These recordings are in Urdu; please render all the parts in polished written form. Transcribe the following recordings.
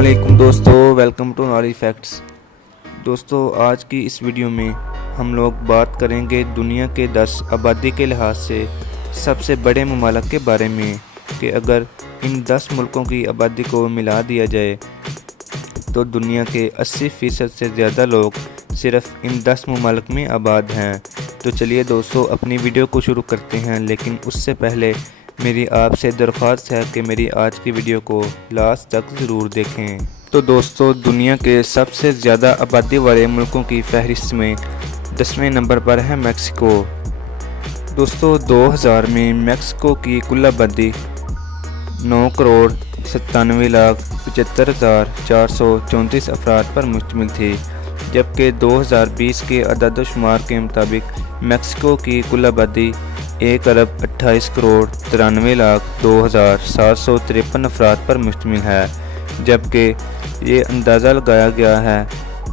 علیکم دوستو، ویلکم ٹو ناری فیکٹس۔ دوستو آج کی اس ویڈیو میں ہم لوگ بات کریں گے دنیا کے 10 آبادی کے لحاظ سے سب سے بڑے ممالک کے بارے میں کہ اگر ان 10 ملکوں کی آبادی کو ملا دیا جائے تو دنیا کے 80% سے زیادہ لوگ صرف ان 10 ممالک میں آباد ہیں۔ تو چلیے دوستو اپنی ویڈیو کو شروع کرتے ہیں، لیکن اس سے پہلے میری آپ سے درخواست ہے کہ میری آج کی ویڈیو کو لاسٹ تک ضرور دیکھیں۔ تو دوستو دنیا کے سب سے زیادہ آبادی والے ملکوں کی فہرست میں 10ویں نمبر پر ہے میکسیکو۔ دوستو 2000 میں میکسیکو کی کل آبادی 9,97,75,434 افراد پر مشتمل تھی، جبکہ 2020 کے اعداد و شمار کے مطابق میکسیکو کی کل آبادی 1,28,93,02,753 افراد پر مشتمل ہے، جبکہ یہ اندازہ لگایا گیا ہے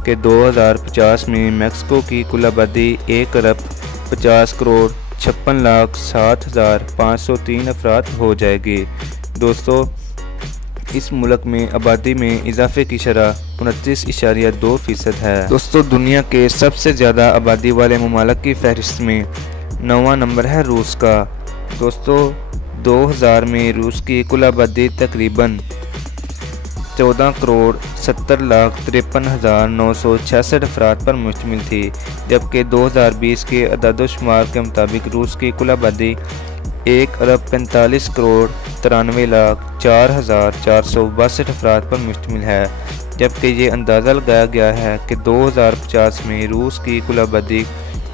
کہ 2050 میں میکسیکو کی کل آبادی 1,50,56,07,503 افراد ہو جائے گی۔ دوستو اس ملک میں آبادی میں اضافے کی شرح 29.2% ہے۔ دوستو دنیا کے سب سے زیادہ آبادی والے ممالک کی فہرست میں 9واں نمبر ہے روس کا۔ دوستو 2000 میں روس کی کل آبادی تقریباً 14,70,53,966 افراد پر مشتمل تھی، جبکہ 2020 کے اعداد و شمار کے مطابق روس کی کل آبادی 1,45,93,04,462 افراد پر مشتمل ہے، جبکہ یہ اندازہ لگایا گیا ہے کہ 2050 میں روس کی کل آبادی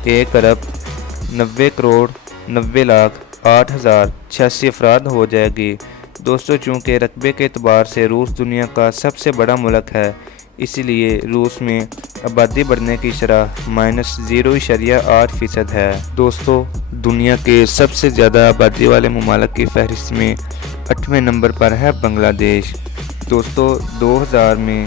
1,90,90,08,086 افراد ہو جائے گی۔ دوستو چونکہ رقبے کے اعتبار سے روس دنیا کا سب سے بڑا ملک ہے، اسی لیے روس میں آبادی بڑھنے کی شرح -0.8% ہے۔ دوستو دنیا کے سب سے زیادہ آبادی والے ممالک کی فہرست میں 8ویں نمبر پر ہے بنگلہ دیش۔ دوستو 2000 میں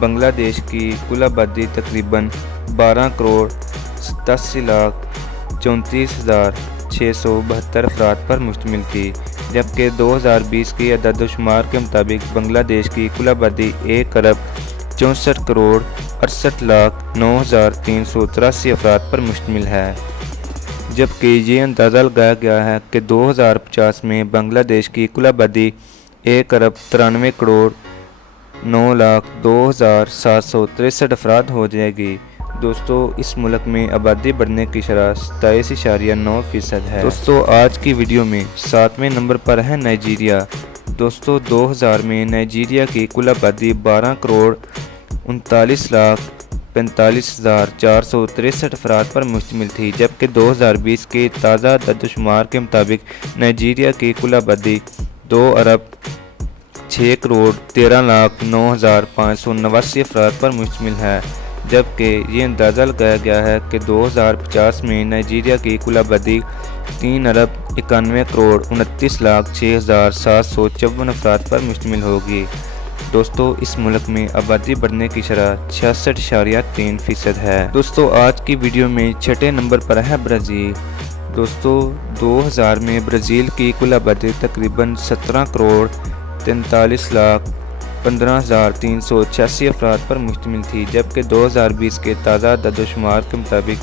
بنگلہ دیش کی کل آبادی تقریباً 12,87,34,672 افراد پر مشتمل تھی، جبکہ 2020 کے اعداد و شمار کے مطابق بنگلہ دیش کی کل آبادی 1,64,68,09,383 افراد پر مشتمل ہے، جبکہ یہ اندازہ لگایا گیا ہے کہ 2050 میں بنگلہ دیش کی کل آبادی 1,93,09,02,763 افراد ہو جائے گی۔ دوستو اس ملک میں آبادی بڑھنے کی شرح 27.9% ہے۔ دوستو آج کی ویڈیو میں 7ویں نمبر پر ہے نائجیریا۔ دوستو 2000 میں نائجیریا کی کل آبادی 12,45,45,463 افراد پر مشتمل تھی، جبکہ 2020 کے تازہ اعداد و شمار کے مطابق نائجیریا کی کل آبادی 2,06,13,09,589 افراد پر مشتمل ہے، جبکہ یہ اندازہ لگایا گیا ہے کہ 2050 میں نائجیریا کی کل آبادی 3,91,29,06,754 افراد پر مشتمل ہوگی۔ دوستو اس ملک میں آبادی بڑھنے کی شرح 66.3% ہے۔ دوستو آج کی ویڈیو میں 6 نمبر پر ہے برازیل۔ دوستو 2000 میں برازیل کی کل آبادی تقریباً 17,43,15,386 افراد پر مشتمل تھی، جبکہ 2020 کے تازہ اعداد و شمار کے مطابق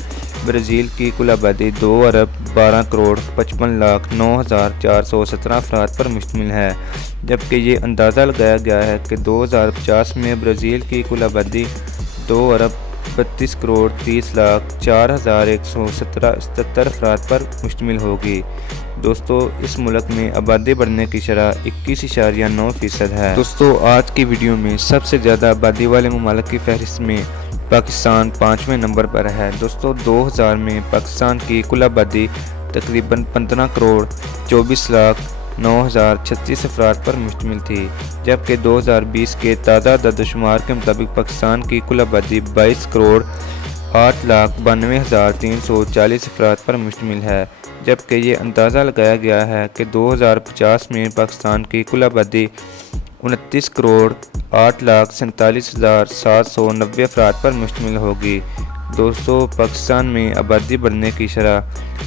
برازیل کی کل آبادی 2,12,55,09,417 افراد پر مشتمل ہے، جبکہ یہ اندازہ لگایا گیا ہے کہ 2050 میں برازیل کی کل آبادی 2,32,30,04,177 افراد پر مشتمل ہوگی۔ دوستو اس ملک میں آبادی بڑھنے کی شرح 21.9% ہے۔ دوستو آج کی ویڈیو میں سب سے زیادہ آبادی والے ممالک کی فہرست میں پاکستان 5ویں نمبر پر ہے۔ دوستو 2000 میں پاکستان کی کل آبادی تقریباً 15,24,09,036 افراد پر مشتمل تھی، جبکہ 2020 کے تازہ اعداد و شمار کے مطابق پاکستان کی کل آبادی 22,08,92,340 افراد پر مشتمل ہے، جبکہ یہ اندازہ لگایا گیا ہے کہ 2050 میں پاکستان کی کل آبادی 29,08,47,790 افراد پر مشتمل ہوگی۔ دوستو پاکستان میں آبادی بڑھنے کی شرح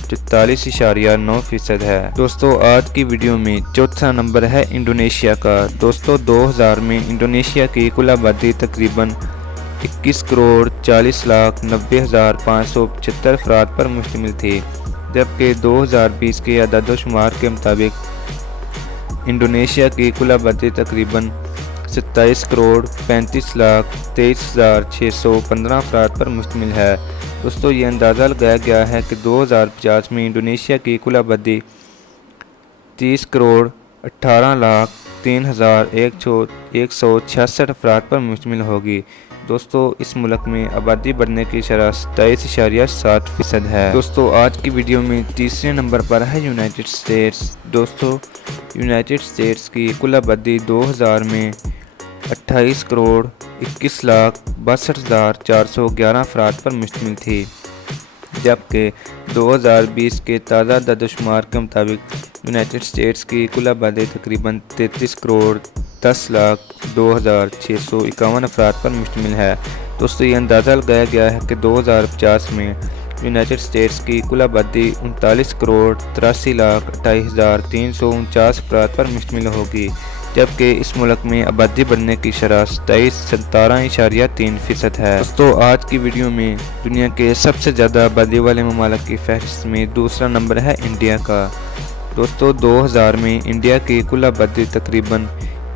44.9% ہے۔ دوستو آج کی ویڈیو میں چوتھا نمبر ہے انڈونیشیا کا۔ دوستو 2000 میں انڈونیشیا کی کل آبادی تقریباً 21,40,90,575 افراد پر مشتمل تھی، جبکہ 2020 کے اعداد و شمار کے مطابق انڈونیشیا کی کل آبادی تقریباً 27,35,23,615 افراد پر مشتمل ہے۔ دوستو یہ اندازہ لگایا گیا ہے کہ 2050 میں انڈونیشیا کی کل آبادی 30,18,03,166 افراد پر مشتمل ہوگی۔ دوستو اس ملک میں آبادی بڑھنے کی شرح 27.7% ہے۔ دوستو آج کی ویڈیو میں تیسرے نمبر پر ہے یونائٹڈ اسٹیٹس۔ دوستو یونائٹڈ اسٹیٹس کی کل آبادی 2000 میں 28,21,62,411 افراد پر مشتمل تھی، جبکہ 2020 کے تازہ اعداد و شمار کے مطابق یونائٹڈ اسٹیٹس کی کل آبادی تقریباً 33,10,02,651 افراد پر مشتمل ہے۔ دوستو یہ اندازہ لگایا گیا ہے کہ 2050 میں یونائٹڈ اسٹیٹس کی کل آبادی 39,83,28,349 افراد پر مشتمل ہوگی، جبکہ اس ملک میں آبادی بڑھنے کی شرح 17.3% ہے۔ دوستو آج کی ویڈیو میں دنیا کے سب سے زیادہ آبادی والے ممالک کی فہرست میں دوسرا نمبر ہے انڈیا کا۔ دوستو 2000 میں انڈیا کی کل آبادی تقریباً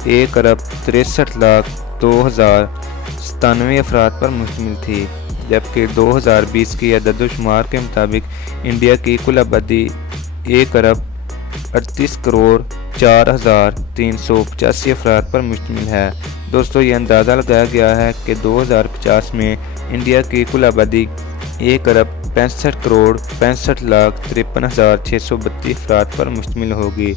1,63,02,097 افراد پر مشتمل تھی، جبکہ 2020 کی اعداد و شمار کے مطابق انڈیا کی کل آبادی 1,38,04,385 افراد پر مشتمل ہے۔ دوستو یہ اندازہ لگایا گیا ہے کہ 2050 میں انڈیا کی کل آبادی 1,65,65,53,632 افراد پر مشتمل ہوگی،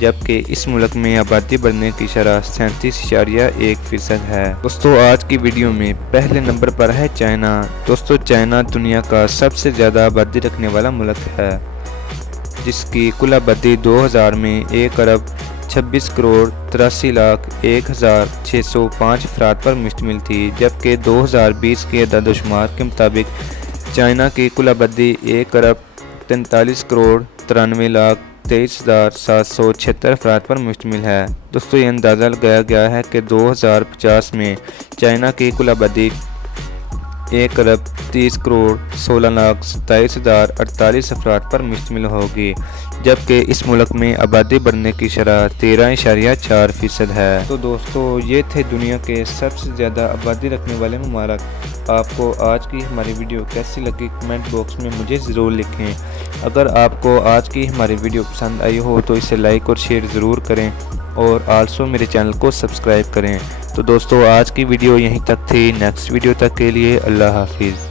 جبکہ اس ملک میں آبادی بڑھنے کی شرح 37.1% ہے۔ دوستو آج کی ویڈیو میں پہلے نمبر پر ہے چائنا۔ دوستو چائنا دنیا کا سب سے زیادہ آبادی رکھنے والا ملک ہے، جس کی کل آبادی 2000 میں 1,26,83,01,605 افراد پر مشتمل تھی، جبکہ 2020 کے اعداد و شمار کے مطابق چائنا کی کل آبادی 1,43,93,23,776 افراد پر مشتمل ہے۔ دوستو یہ اندازہ لگایا گیا ہے کہ 2050 میں چائنا کی کل آبادی 1,30,16,27,048 افراد پر مشتمل ہوگی، جبکہ اس ملک میں آبادی بڑھنے کی شرح 13.4% ہے۔ تو دوستو یہ تھے دنیا کے سب سے زیادہ آبادی رکھنے والے ممالک۔ آپ کو آج کی ہماری ویڈیو کیسی لگی کمنٹ باکس میں مجھے ضرور لکھیں۔ اگر آپ کو آج کی ہماری ویڈیو پسند آئی ہو تو اسے لائک اور شیئر ضرور کریں، اور آلسو میرے چینل کو سبسکرائب کریں۔ تو دوستو آج کی ویڈیو یہیں تک تھی، نیکسٹ ویڈیو تک کے لیے اللہ حافظ۔